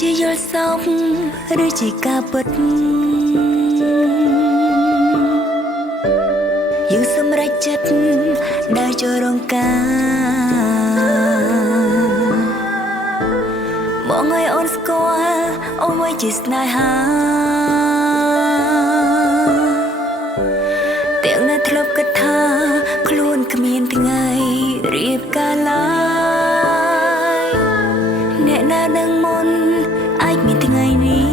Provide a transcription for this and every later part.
ជាយល់សោកឬជាការពិតយើងសម្រេចចិត្តដើរចូលរងការបងឲ្យអូនស្គាល់អូនមួយជាស្នេហាទាំងនៅធ្លាប់គិតថាខ្លួនគ្មានថ្ងៃរៀបការឡើយអ្នកណានឹងមុនអាចមានថ្ងៃនេះ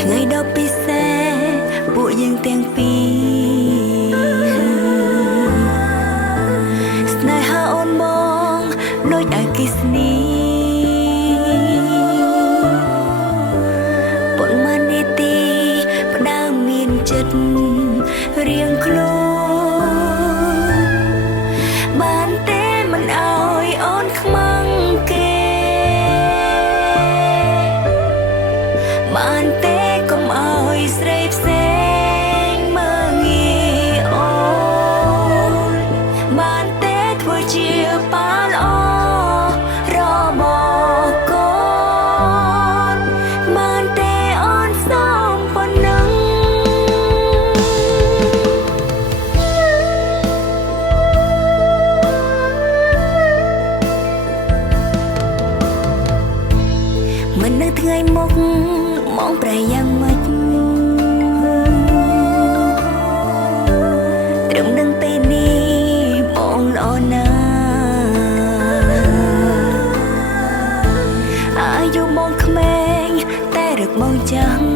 ថ្ងៃដ៏ពិសេសពួកយើងទាំងពីរស្នេហាអូនបងដូចអគ្គិសនីប៉ុន្មាននាទីផ្ដើមមានចិត្តរៀងខ្លួនបានទេមិនអើយអូនខ្មាំងគេបានទេកុំអើយស្រីផ្សេងមើងងាយអូនបានទេធ្វើជាប៉ាល្អរបស់កូនបានទេអូនសំប៉ុណ្ណឹងមិននៅថ្ងៃមុខមកប្រែយ៉ាងម៉េចត្រឹមនឹងពេលនេះបងល្អណាស់អាយុបងក្មេងតែរឹកបងចាំ